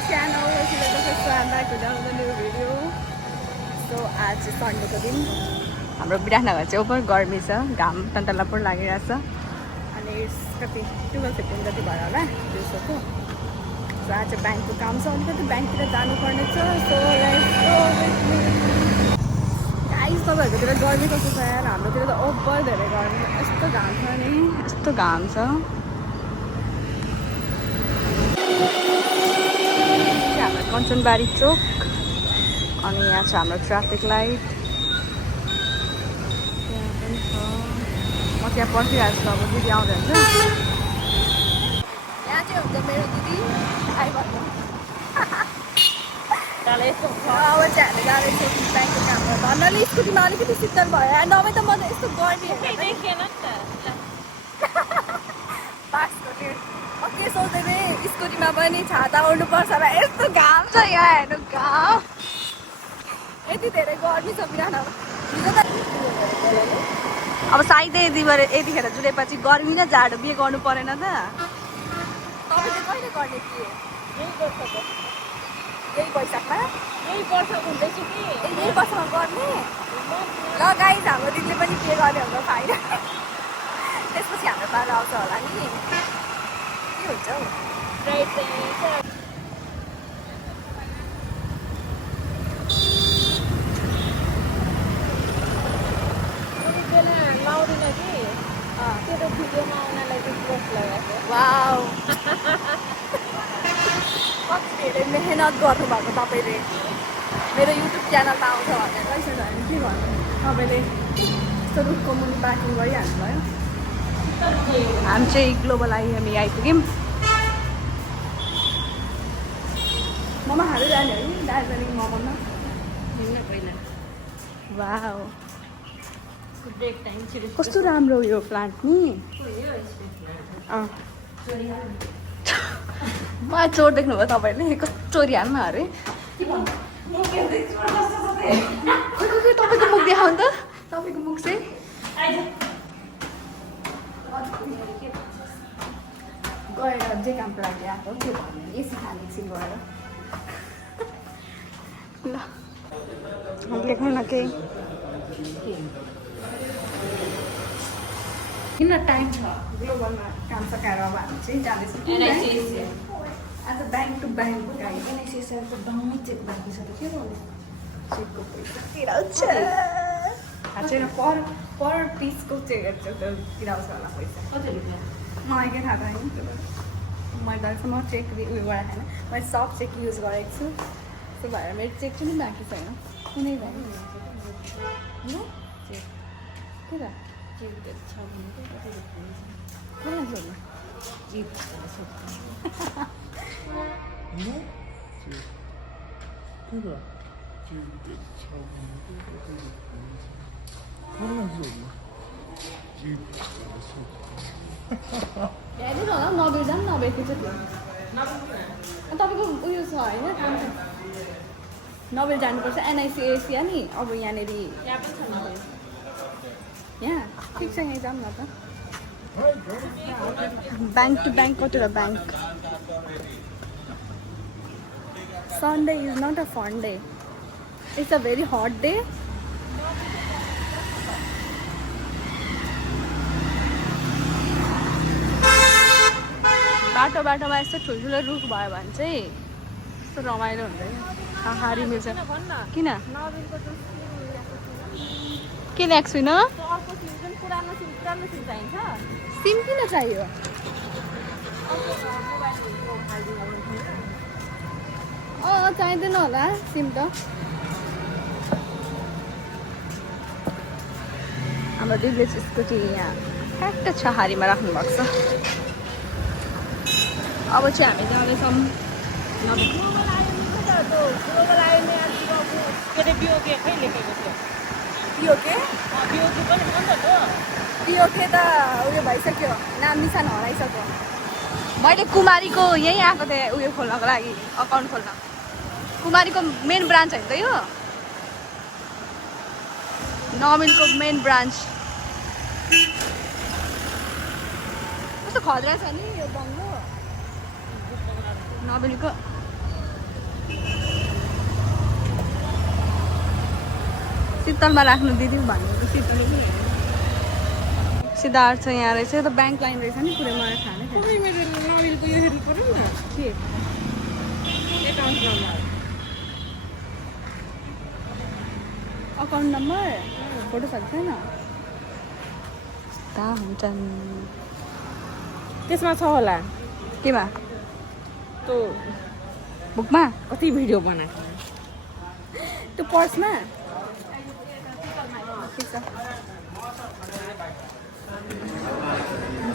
my channel. If you like this, I'm back with another new video. So आज चाहिँ सन्डेको दिन हाम्रो विराटनगर चाहिँ ओभर गर्मी छ, घाम तन्तलापुर लागिरहेछ अनि कति 12-15 जति भयो होला दिउँसोको। सो आज ब्याङ्कको काम छ, अलिकति ब्याङ्कतिर जानुपर्ने छ। So let's go with me. Guys तपाईँहरूकोतिर गर्मी कस्तो छ यार? हाम्रोतिर त ओभर धेरै गर्मी, यस्तो घाम छ नि, यस्तो घाम छ। हाम्रो कञ्चनबारी चोक अनि यहाँ छ हाम्रो ट्राफिक लाइट। त्यहाँ पनि छ, म त्यहाँ पर्खिरहेको छु, अब दिदी आउँदै हुन्छ। यहाँ चाहिँ हुन्छ मेरो दिदी आइबस्नु। अब चाहिँ हामी जाँदैछौँ ब्याङ्कको काम गर्दा। भन्नाले स्कुटीमा अलिकति शीतल भयो, नभए त म त यस्तो गर्मी देखेन नि त। पासको त्यो के सोच्दै थिएँ, स्कुटीमा पनि छाता ओढ्नुपर्छ र यस्तो घाम छ यहाँ हेर्नु, घाम यति धेरै गर्मी छ बिहान। अब सायदै यतिखेर जुलेपछि गर्मी न जाडो बिहे गर्नु परेन त। तपाईँले कहिले गर्ने बिहे? यही वैशाखमा? यही वर्षमा हुँदैछु कि यही वर्षमा गर्ने। ल गाइस, हाम्रो दिदीले पनि बिहे गर्ने हाम्रो फाइदा। त्यसपछि हाम्रो पालो आउँछ होला नि, के हुन्छ हौ? लाउँदिन कि त्यो भिडियोमा आउनलाई चाहिँ पोस्ट लगाएको। वाउ, कति धेरै मेहनत गर्नुभएको तपाईँले। मेरो युट्युब च्यानलमा आउँछ भनेर यसो भने के भन्नु, तपाईँले यस्तो रुखको मुनि पार्किङ गरिहाल्नु भयो। हामी चाहिँ ग्लोबल आइएमई आइपुग्यौँ। मोमो खाँदै जाने है दार्जिलिङ मोमोमा। वाउ, कस्तो राम्रो यो प्लान्ट नि। मलाई चोर देख्नुभयो तपाईँले, कस्तो चोरी हाल्नु अरे। तपाईँको मुख देखाउनु त, तपाईँको मुख चाहिँ। गएर जे कामको लागि आएको त्यो भन्नु, एसी खाने एकछिन गएर। ल लेख्नु न केही। किन टाइम छ, ग्लोबलमा काम सकाएर अब हामी चाहिँ जाँदैछौँ आज ब्याङ्क टु ब्याङ्क। एनआइसिएसएलको दामी चेक बाँकी छ त के गर्नु, चेकको पैसा तिराउँछ। चाहिँ पर पिसको चेक तिराउँछ होला पैसा। मलाई के थाहा छैन, मैले अहिलेसम्म चेक उयो गरेको छैन। मैले सब चेक युज गरेको छु, त्यो भएर मेरो चेक पनि बाँकी छैन कुनै ब्याङ्क। के त हेर्नु होला, नबेर्दा पनि नबेर्को छ त्यो। तपाईँको उयो छ होइन, काम छ। नबेर जानुपर्छ एनआइसिएसिया नि। अब यहाँनिर यहाँ ठिक छ, यहीँ जाऊँ न त। ब्याङ्क टु ब्याङ्क कतिवटा bank. Sunday is not a fun day, it's a very hot day. बाटोमा यस्तो ठुल्ठुलो रुख भयो भने चाहिँ यस्तो रमाइलो हुन्छ क्या, हारी मिल्छ। किन के ल्याएको छुइनँ? सिम किन चाहियो? चाहिँदैन होला सिम त। हाम्रो दिदीले चाहिँ स्कुटी यहाँ ट्याक्क छहारीमा राख्नु भएको छ। अब चाहिँ हामी जाँदैछौँ पिओके त उयो भइसक्यो, नाम निशान हराइसक्यो। मैले कुमारीको यहीँ आएको थिएँ उयो खोल्नको लागि, अकाउन्ट खोल्न। कुमारीको मेन ब्रान्च होइन त यो, नमिलको मेन ब्रान्च। कस्तो खद्रा छ नि यो बङ्गलो नबेलीको। शीतलमा राख्नु दिदी भन्नु त शीतलले पनि सिद्धार्थ यहाँ रहेछ यो त ब्याङ्क लाइन रहेछ नि पुरै मलाई थाहा नै थिएन मेरो नबिलको यो हेर्नु पर्यो नि के account number account number photo छ कि छैन हुन्छन् त्यसमा छ होला केमा त्यो बुकमा कति भिडियो बनाएको त्यो पर्समा ठिक छ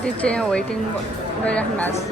त्यो चाहिँ वेटिङ गरिराख्नु भएको छ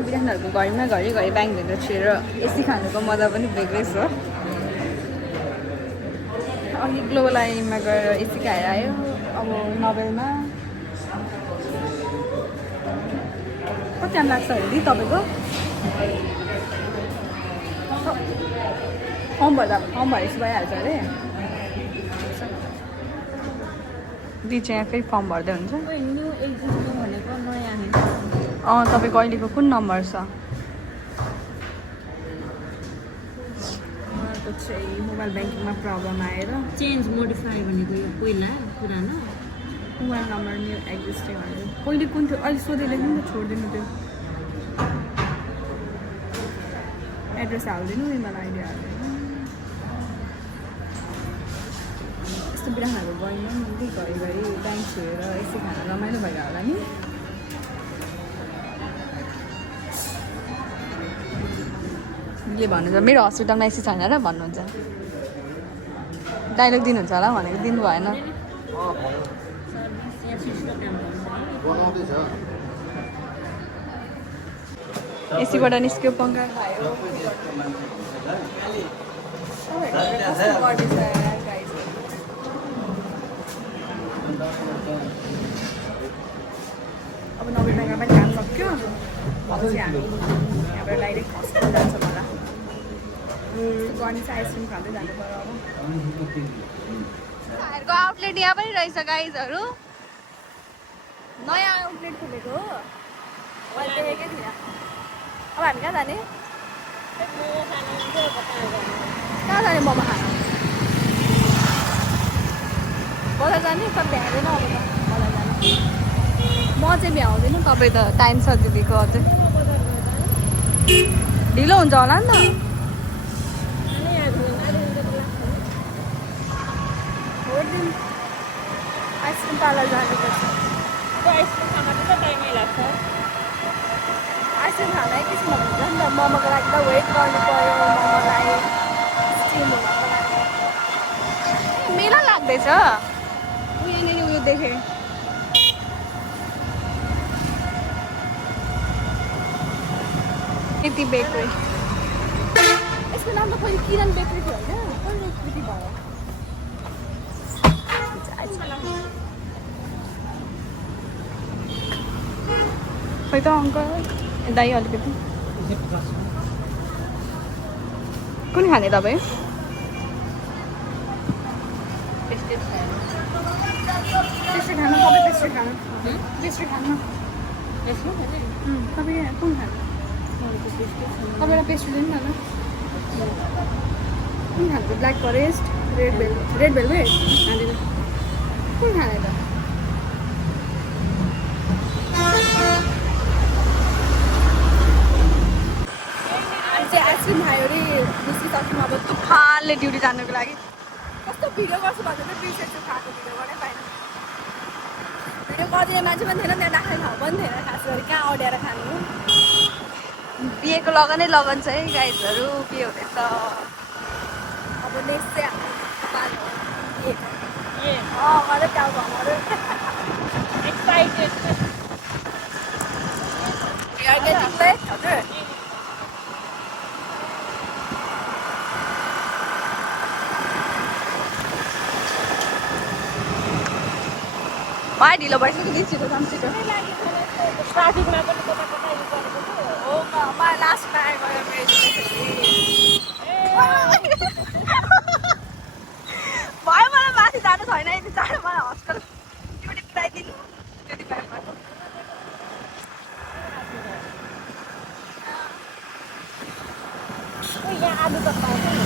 बिहानहरूको घरिमा घरि ब्याङ्कभित्र छिरेर एसी खानुको मजा पनि बेग्लै छ अघि ग्लोबल लाइनमा गएर एसी खाएर आयो अब नोबेलमा कति टाइम लाग्छ अरे दिदी तपाईँको फर्म भरेपछि भइहाल्छ अरे दिदी चाहिँ फेरि फर्म भर्दै हुन्छ न्यू एक्जिस्टिङ भनेको नयाँ आएको तपाईँको अहिलेको कुन नम्बर छ उहाँको चाहिँ मोबाइल ब्याङ्किङमा प्रब्लम आएर चेन्ज मोडिफाई भनेको यो पहिला पुरानो मोबाइल नम्बर न्यू एक्जिस्टिङ भनेर पहिले कुन थियो अहिले सोधेर नि त छोडिदिनु त्यो एड्रेस हालिदिनु इमेल आइडी हालिदिनु यस्तो बिरामीहरू गएन नि घरि ब्याङ्क छोडेर यसो खाना रमाइलो भएर होला नि ले भन्नुहुन्छ मेरो हस्पिटलमा एसी छैन र भन्नुहुन्छ डाइलग दिनुहुन्छ होला भनेको दिनु भएन एसीबाट निस्क्यो पङ्खा खायो अब नोबेल ब्याङ्कमा पनि काम सक्यो पछि हामी यहाँबाट डाइरेक्ट हस्पिटल जान्छ होला गर्ने चाहिँ आइसक्रिम खाँदै जानु पर्यो अब भाइहरूको आउटलेट यहाँ पनि रहेछ गाइजहरू नयाँ आउटलेट खोलेको हो मैले देखेकै थिइनँ अब हामी कहाँ जाने कहाँ जाने मोमो खान बजार जाने सब भ्याउँदैन अब त बजार जाने म चाहिँ भ्याउँदिनँ तपाईँ त टाइम छ दिदीको अझै ढिलो हुन्छ होला नि त आइसक्रिम पार्लर जानुपर्छ आइसक्रिम खाना त टाइमै लाग्छ आइसक्रिम खाना एकैछिन हुन्छ नि त मोमोको लागि त वेट गर्नु पऱ्यो मोमोलाई स्टिम हुनको लागि मेला लाग्दैछ यहाँनिर उयो देखेँ कृति बेकरी यसको नाम त पहिले किरण बेकरी थियो होइन कहिले कृति भयो खै त अङ्कल दाइ अलिकति कुन खाने तपाईँ पेस्ट्री खानु तपाईँ पेस्ट्री खानु तपाईँ कुन खानु तपाईँलाई पेस्ट्री दिनु न कुन खानु ब्ल्याक फरेस्ट रेड भेलभेट कुन खाने त आइसक्रिम खायो अरे निस्किसक्नु अब तुफानले ड्युटी जानुको लागि कस्तो भिडियो गर्छु भन्दा चाहिँ बिर्सेछु खाएको भिडियो गर्नै पाएन भिडियो गरिदिने मान्छे पनि थिएन त्यहाँ राख्ने ठाउँ पनि थिएन खास गरी कहाँ अड्याएर खानु बिहेको लगनै लगन छ है गाइजहरू के हुँदैछ अब नेक्स्ट चाहिँ हाम्रो टाउ घमारो एक्साइटेड हजुर ढिलो भइसक्यो कि छिटो जाऊँ छिटो ट्राफिकमा पनि कता कता यो गरेको थियो हो मलाई लास्टमा गयो भयो मलाई माथि जानु छैन यति चाँडो मलाई हस्पिटल ड्युटी पुऱ्याइदिनु त्यति बेलामा यहाँ आलु त पाउँछ नि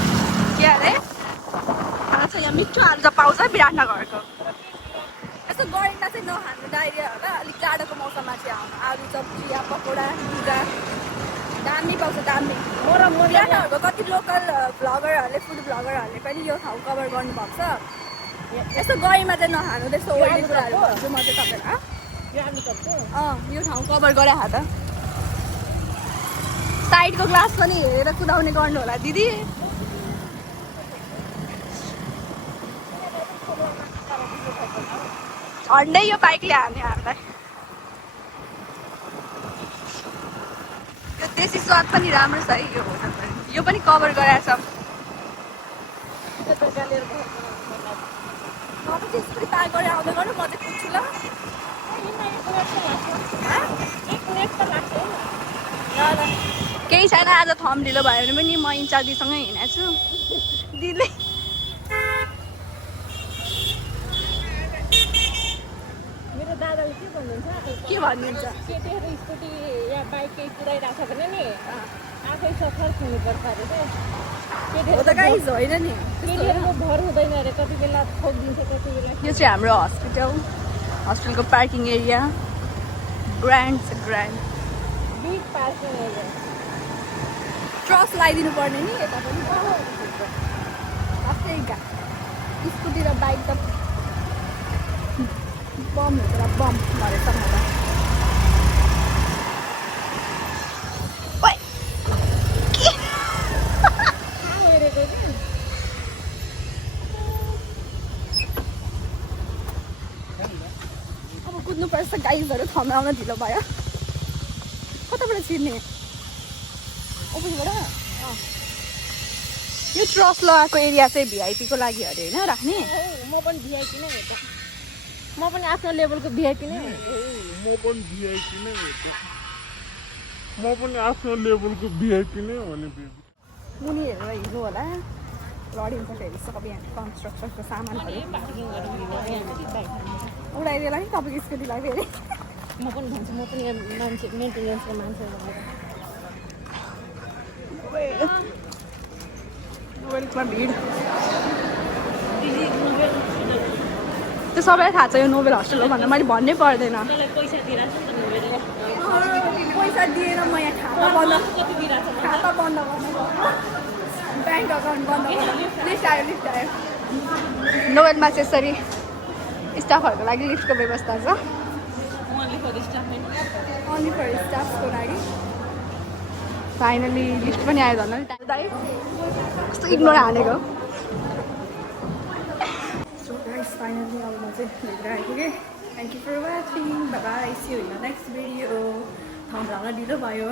के अरे थाहा छ यहाँ मिठो आलु त पाउँछ विराटनगरको यस्तो गरिमा चाहिँ नखानु डाइरिया होला अलिक जाडोको मौसममा चाहिँ आउनु आलु चप चिया पकौडा पिजा दामी पाउँछ दामी विराटनगरको कति लोकल भ्लगरहरूले फुड भ्लगरहरूले पनि यो ठाउँ कभर गर्नुभएको छ यस्तो गरिमा चाहिँ नखानु त्यस्तो ओइली कुराहरू भन्छु म चाहिँ तपाईँलाई यो आलु चपको यो ठाउँ कभर गरे त साइडको ग्लास पनि हेरेर कुदाउने गर्नु होला दिदी झन्डै यो बाइकले हान्यो हामीलाई यो देशी स्वाद पनि राम्रो छ है यो होटल पनि यो पनि कभर गराएछ तपाईँ चाहिँ स्कुटी पार गरेर आउँदै गर्नु म चाहिँ पुग्छु ल केही छैन आज थम ढिलो भयो भने पनि म इन्चार्जीसँगै हिँडेको छु दिदीले मेरो दादाले के भन्नुहुन्छ के भन्नुहुन्छ केटीहरू स्कुटी या बाइक केही कुदाइरहेको छ भने नि आफै सफल हुनुपर्छ अरे क्या हो त गाइज होइन नि केटीहरूको भर हुँदैन अरे कति बेला ठोकिदिन्छ त्यति बेला यो चाहिँ हाम्रो हस्पिटलको पार्किङ एरिया ग्रान्ड छ grand big parking area truss लगाइदिनु पर्ने नि यता पनि आफ्नै स्कुटी र बाइक त बम हुन्छ बम भरेछ मलाई अब कुद्नुपर्छ गाइजहरू थम्याउन ढिलो भयो कताबाट छिर्ने ओपनबाट यो ट्रस लगाएको एरिया चाहिँ भिआइपीको लागि अरे होइन राख्ने म पनि भिआइपी नै हो त म पनि आफ्नो लेभलको भिआइपी नै हो म पनि आफ्नो लेभलको भिआइपी नै हो नि मुनि हेरेर हिँड्नु होला लडिन्छ फेरि सबै यहाँ कन्स्ट्रक्सनको सामानहरू उडाइदिएला नि तपाईँको स्कुटीलाई फेरि म पनि भन्छु म पनि मान्छे मेन्टेनेन्सको मान्छे वेलमा भिड त्यो सबैलाई थाहा छ यो नोबेल हस्टेल हो भनेर मैले भन्नै पर्दैन पैसा दिइरहेको छ नि मैले पैसा दिएर म यहाँ खाता बन्द गर्नु ब्याङ्क अकाउन्ट बन्द गर्नु लिस्ट आयो नोबेलमा चाहिँ यसरी स्टाफहरूको लागि लिफ्टको व्यवस्था छ ओन्ली फर स्टाफको लागि फाइनली लिफ्ट पनि आयो धन्न कस्तो इग्नोर हानेको सो गाइस फाइनली अब म चाहिँ लिएर आइपुगेँ thank you for watching bye see you in the next video ठाउँ ढिलो भयो